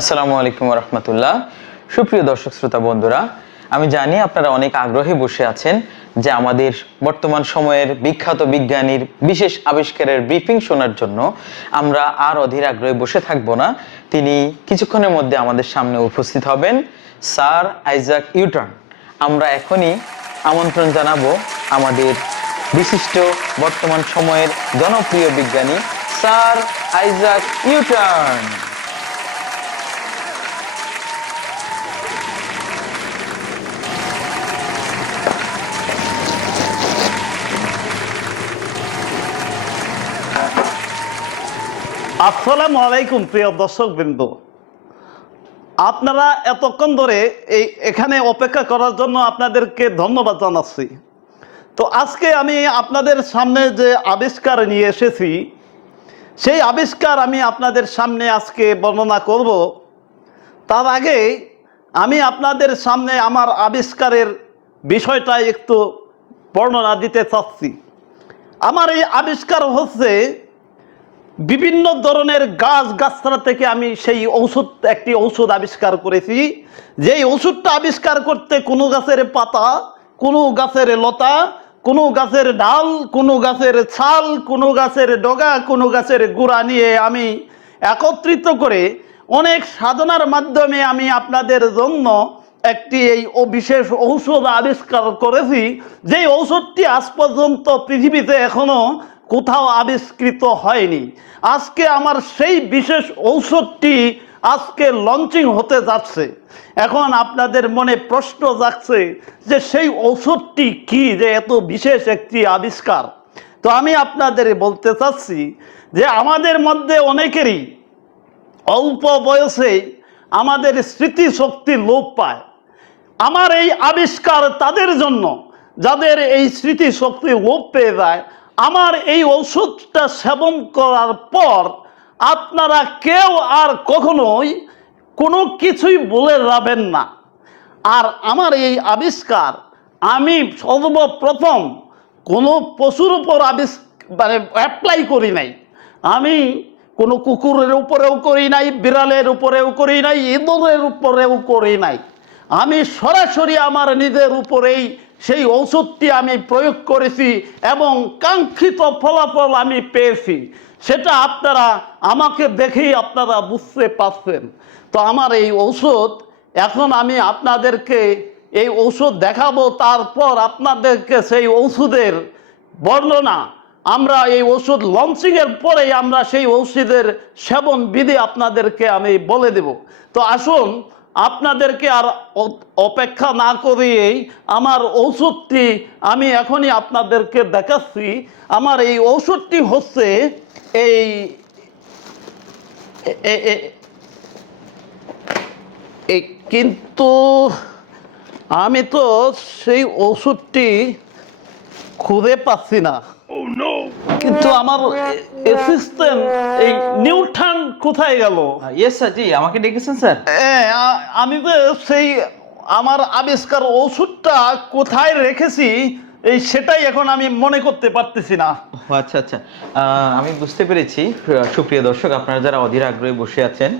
আসসালামু আলাইকুম রহমতুল্লাহ। সুপ্রিয় দর্শক, শ্রোতা, বন্ধুরা, আমি জানি আপনারা অনেক আগ্রহে বসে আছেন যে আমাদের বর্তমান সময়ের বিখ্যাত বিজ্ঞানীর বিশেষ আবিষ্কারের ব্রিফিং শোনার জন্য আমরা আর অধীর আগ্রহে বসে থাকব না। তিনি কিছুক্ষণের মধ্যে আমাদের সামনে উপস্থিত হবেন স্যার আইজাক ইউটার্ন আমরা এখনই আমন্ত্রণ জানাব আমাদের বিশিষ্ট বর্তমান সময়ের জনপ্রিয় বিজ্ঞানী স্যার আইজাক ইউটার্ন আসসালামু আলাইকুম, প্রিয় দর্শক বৃন্দ আপনারা এতক্ষণ ধরে এই এখানে অপেক্ষা করার জন্য আপনাদেরকে ধন্যবাদ জানাচ্ছি। তো আজকে আমি আপনাদের সামনে যে আবিষ্কার নিয়ে এসেছি, সেই আবিষ্কার আমি আপনাদের সামনে আজকে বর্ণনা করব। তার আগে আমি আপনাদের সামনে আমার আবিষ্কারের বিষয়টা একটু বর্ণনা দিতে চাচ্ছি। আমার এই আবিষ্কার হচ্ছে বিভিন্ন ধরনের গাছ গাছরা থেকে আমি সেই ঔষধ, একটি ঔষধ আবিষ্কার করেছি। যেই ওষুধটা আবিষ্কার করতে কোনো গাছের পাতা, কোনো গাছের লতা, কোনো গাছের ডাল, কোনো গাছের ছাল, কোনো গাছের ডগা, কোনো গাছের গুঁড়া নিয়ে আমি একত্রিত করে অনেক সাধনার মাধ্যমে আমি আপনাদের জন্য একটি এই বিশেষ ঔষধ আবিষ্কার করেছি। যেই ঔষধটি আজ পর্যন্ত পৃথিবীতে এখনও কোথাও আবিষ্কৃত হয়নি। আজকে আমার সেই বিশেষ ঔষধটি আজকে লঞ্চিং হতে যাচ্ছে। এখন আপনাদের মনে প্রশ্ন যাচ্ছে যে সেই ঔষধটি কি যে এত বিশেষ একটি আবিষ্কার? তো আমি আপনাদের বলতে চাচ্ছি যে আমাদের মধ্যে অনেকেরই অল্প বয়সে আমাদের স্মৃতিশক্তি লোপ পায়। আমার এই আবিষ্কার তাদের জন্য। যাদের এই স্মৃতিশক্তি লোপ পেয়ে যায় আমার এই ওষুধটা সেবন করার পর আপনারা কেউ আর কখনোই কোনো কিছুই বলে যাবেন না। আর আমার এই আবিষ্কার, আমি সর্বপ্রথম কোনো পশুর উপর আবিষ মানে অ্যাপ্লাই করি নাই। আমি কোনো কুকুরের উপরেও করি নাই, বিড়ালের উপরেও করি নাই, ইঁদুরের উপরেও করি নাই। আমি সরাসরি আমার নিজের উপরেই সেই ঔষধটি আমি প্রয়োগ করেছি এবং কাঙ্ক্ষিত ফলাফল আমি পেয়েছি। সেটা আপনারা আমাকে দেখেই আপনারা বুঝতে পারছেন। তো আমার এই ঔষধ, এখন আমি আপনাদেরকে এই ঔষধ দেখাবো, তারপর আপনাদেরকে সেই ওষুধের বর্ণনা। আমরা এই ওষুধ লঞ্চিংয়ের পরেই আমরা সেই ঔষধের সেবন বিধি আপনাদেরকে আমি বলে দেব। তো আসুন আপনাদেরকে আর অপেক্ষা না করিয়েই আমার ঔষধটি আমি এখনই আপনাদেরকে দেখাচ্ছি। আমার এই ঔষধটি হচ্ছে এই কিন্তু আমি তো সেই ওষুধটি খুঁজে পাচ্ছি না। কিন্তু আমার অ্যাসিস্ট্যান্ট এই নিউটন কোথায় গেল? ইয়েস স্যার জি আমাকে ডেকেছেন স্যার হ্যাঁ আমি তো সেই আমার আবিষ্কার ওষুধটা কোথায় রেখেছি এই সেটাই এখন আমি মনে করতে পারতেছি না। আচ্ছা আচ্ছা। আমি বুঝতে পেরেছি প্রিয়- সুপ্রিয় দর্শক আপনারা যারা অধীর আগ্রহে বসে আছেন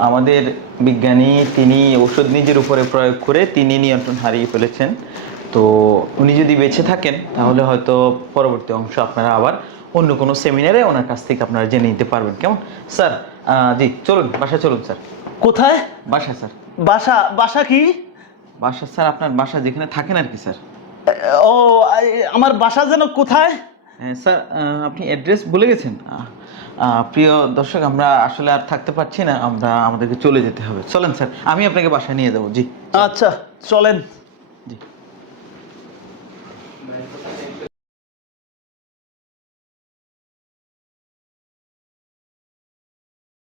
আমাদের বিজ্ঞানী তিনি ওষুধ নিজের উপরে প্রয়োগ করে তিনি নিয়ন্ত্রণ হারিয়ে ফেলেছেন। তো উনি যদি বেঁচে থাকেন তাহলে হয়তো পরবর্তী অংশ আপনারা আবার অন্য কোনো সেমিনারে ওনার কাছ থেকে আপনারা জেনে নিতে পারবেন। কেমন? স্যার জি চলুন বাসা চলুন স্যার। কোথায়? বাসা স্যার। বাসা বাসা কি? বাসা স্যার আপনার বাসা যেখানে থাকেন আর কি স্যার। ও আমার বাসা যেন কোথায়? হ্যাঁ, স্যার আপনি অ্যাড্রেস ভুলে গেছেন? প্রিয় দর্শক আমরা আসলে আর থাকতে পারছি না আমরা আমাদেরকে চলে যেতে হবে। চলেন স্যার আমি আপনাকে বাসায় নিয়ে যাব। জি আচ্ছা চলেন। জি।